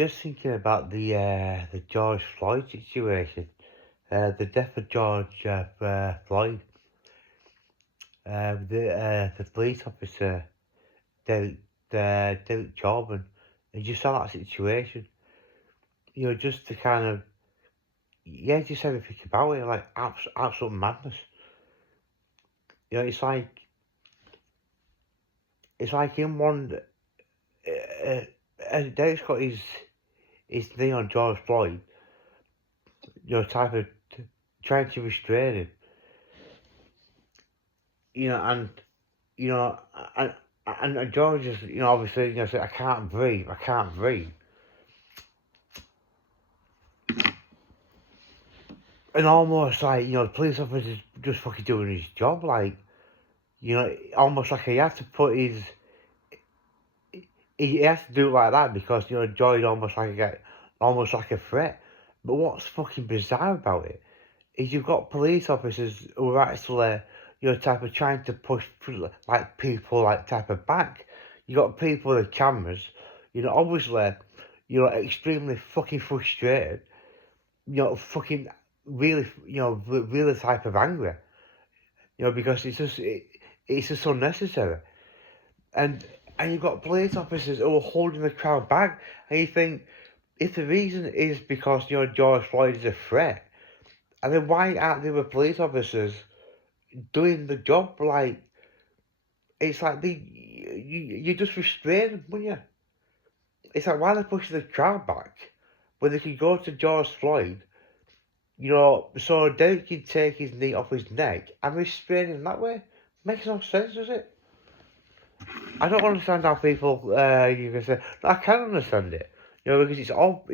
just thinking about the George Floyd situation, the death of George Floyd, the police officer, Derek, Derek Chauvin, and just saw that situation, just to kind of, yeah, just everything about it, like absolute madness. It's like in one, Derek's got his knee on George Floyd, type of trying to restrain him, and you know, and and George is, obviously, said, I can't breathe, and almost like, the police officer's just fucking doing his job, like, almost like he has to put he has to do it like that because, George almost like a threat. But what's fucking bizarre about it is you've got police officers who are actually, type of trying to push like people like type of back. You got people with cameras, obviously, extremely fucking frustrated, fucking really, really type of angry, because it's just unnecessary. And and you've got police officers who are holding the crowd back, and you think if the reason is because George Floyd is a threat, and then why aren't the other police officers doing the job? Like, it's like you just restrain them, wouldn't you? It's like, why are they pushing the crowd back when they could go to George Floyd, so Derek can take his knee off his neck and restrain him that way? Makes no sense, does it? I don't understand how people you can say. No, I can understand it, because it's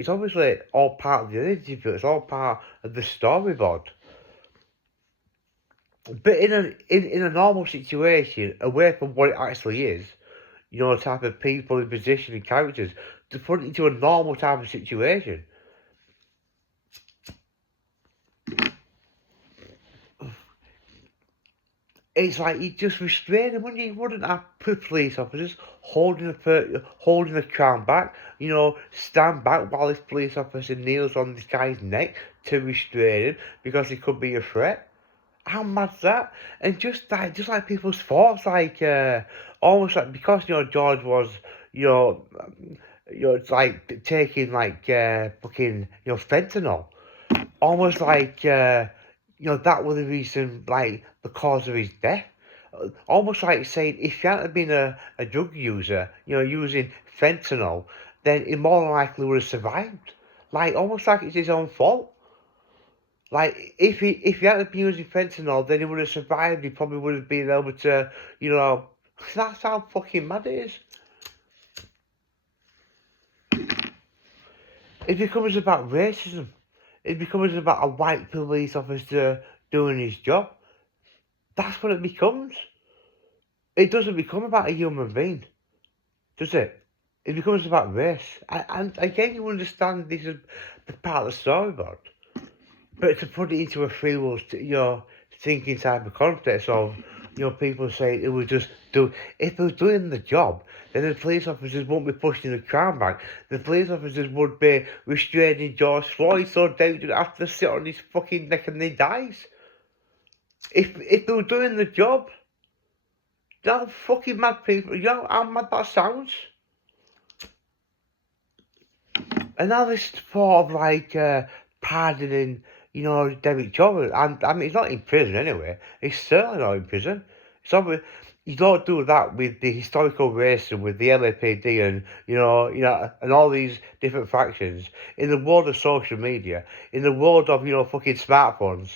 obviously all part of the interview. It's all part of the storyboard. But in a normal situation, away from what it actually is, type of people in position and characters, to put it into a normal type of situation. It's like you just restrain him, wouldn't you? You wouldn't have police officers holding the crown back, stand back while this police officer kneels on this guy's neck to restrain him because he could be a threat. How mad's that? And just like people's thoughts, like almost like because George was you know it's like taking like fucking fentanyl, almost like that was the reason, like the cause of his death. Almost like saying if he hadn't been a drug user, using fentanyl, then he more than likely would have survived. Like almost like it's his own fault. Like if he hadn't been using fentanyl, then he would have survived. He probably would have been able to, you know. That's how fucking mad it is. It becomes about racism. It becomes about a white police officer doing his job. That's what it becomes. It doesn't become about a human being, does it? It becomes about race. And again, you understand this is the part of the storyboard. But to put it into a free will, thinking type of context of, people say it would just do. If they were doing the job, then the police officers won't be pushing the crowd back. The police officers would be restraining George Floyd so they would have to sit on his fucking neck and he dies. If they were doing the job, that fucking mad people. You know how mad that sounds. And now this thought of like pardoning, Derek Chauvin. And I mean, he's not in prison anyway. He's certainly not in prison. It's obvious you don't do that with the historical racism, with the LAPD, and and all these different factions in the world of social media, in the world of fucking smartphones.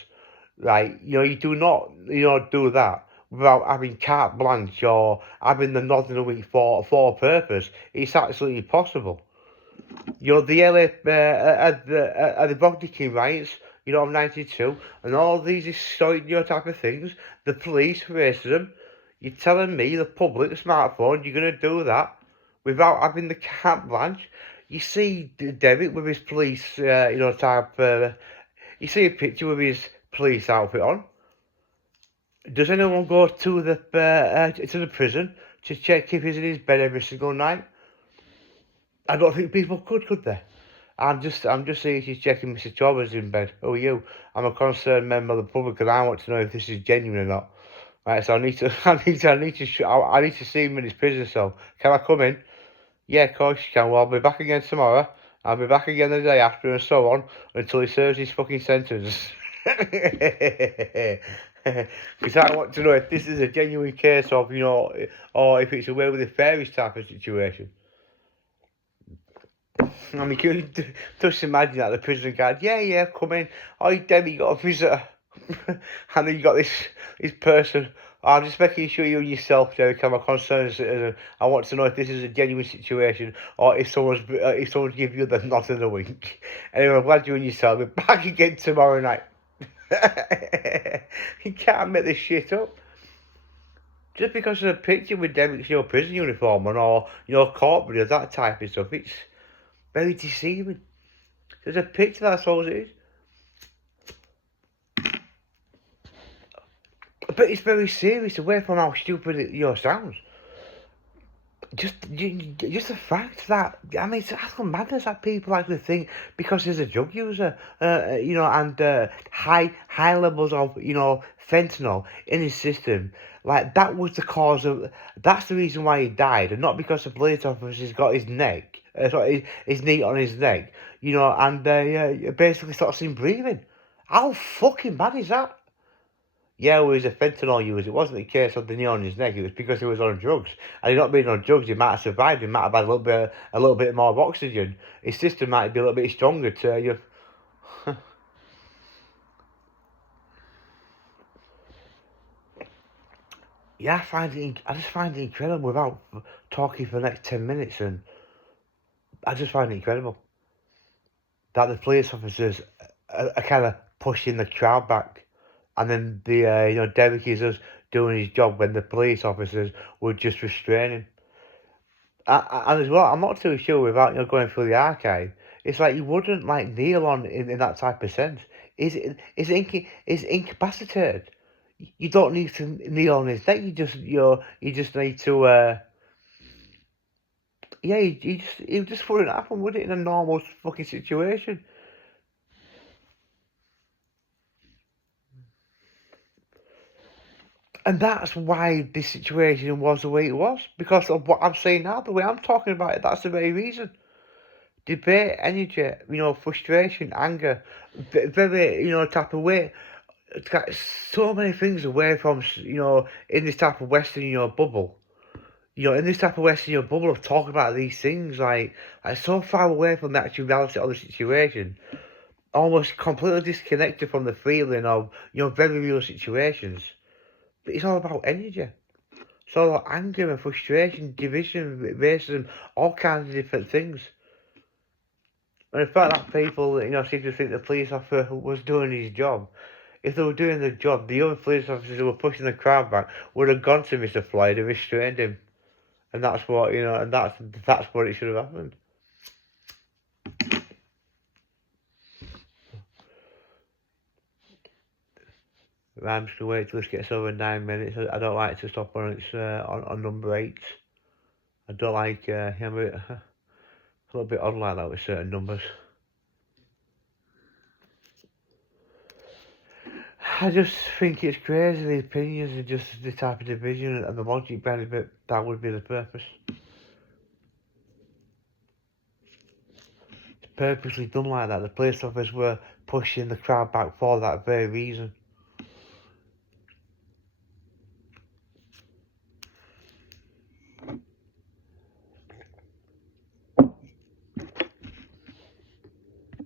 Right? You do not do that without having carte blanche or having the nod in the week for a purpose. It's absolutely possible. The LA, the Bogdan King riots, of 92, and all these historic, type of things, the police, racism, you're telling me, the public, the smartphone, you're going to do that without having the carte blanche? You see Derek with his police, type, you see a picture with his police outfit on. Does anyone go to the prison to check if he's in his bed every single night? I don't think people could they? I'm just saying she's checking Mr. Chauvin's in bed. Who are you? I'm a concerned member of the public and I want to know if this is genuine or not. Right, so I need to, I need to see him in his prison cell. Can I come in? Yeah, of course you can. Well, I'll be back again tomorrow. I'll be back again the day after and so on until he serves his fucking sentence. Because I want to know if this is a genuine case of, or if it's a way with the fairies type of situation. I mean, can you just imagine that the prison guard, yeah, come in. Oh, Debbie, you got a visitor. And then you got this person. I'm just making sure you and yourself, Derek, I'm a concerned citizen. I want to know if this is a genuine situation or if someone's give you the nod and the wink. Anyway, I'm glad you and yourself are back again tomorrow night. You can't make this shit up. Just because there's a picture with Derek's prison uniform on or corporate or that type of stuff, it's very deceiving. There's a picture, that's all it is. But it's very serious away from how stupid it sounds. Just the fact that, I mean, it's absolute madness that people actually think because he's a drug user, and high levels of fentanyl in his system, like that was the cause of. That's the reason why he died, and not because the police officer's got his neck, his knee on his neck, and basically stops him breathing. How fucking bad is that? Yeah, well, he was a fentanyl user. It wasn't the case of the knee on his neck. It was because he was on drugs. And he not being on drugs, he might have survived. He might have had a little bit more of oxygen. His system might be a little bit stronger to Yeah, I just find it incredible without talking for the next 10 minutes, and I just find it incredible that the police officers are kind of pushing the crowd back, and then the Derek is just doing his job when the police officers were just restraining. And as well, I'm not too sure without going through the archive. It's like you wouldn't like kneel on in that type of sense. Is incapacitated. You don't need to kneel on his neck. You just need to yeah. You just wouldn't happen, would it, in a normal fucking situation? And that's why this situation was the way it was because of what I'm saying now. The way I'm talking about it, that's the very reason. Debate, energy, frustration, anger, very, type of way. It's got so many things away from, in this type of Western, bubble. In this type of Western, bubble of talking about these things, like so far away from the actual reality of the situation, almost completely disconnected from the feeling of, very real situations. But it's all about energy. It's all about anger and frustration, division, racism, all kinds of different things. And the fact that people, seem to think the police officer was doing his job. If they were doing the job, the other police officers who were pushing the crowd back would have gone to Mr. Floyd and restrained him. And that's what, and that's what it should have happened. I'm just gonna wait till this gets over 9 minutes. I don't like to stop on its on number 8. I don't like I'm a little bit odd like that with certain numbers. I just think it's crazy. The opinions are just the type of division and the logic behind it. That would be the purpose. It's purposely done like that. The police officers were pushing the crowd back for that very reason.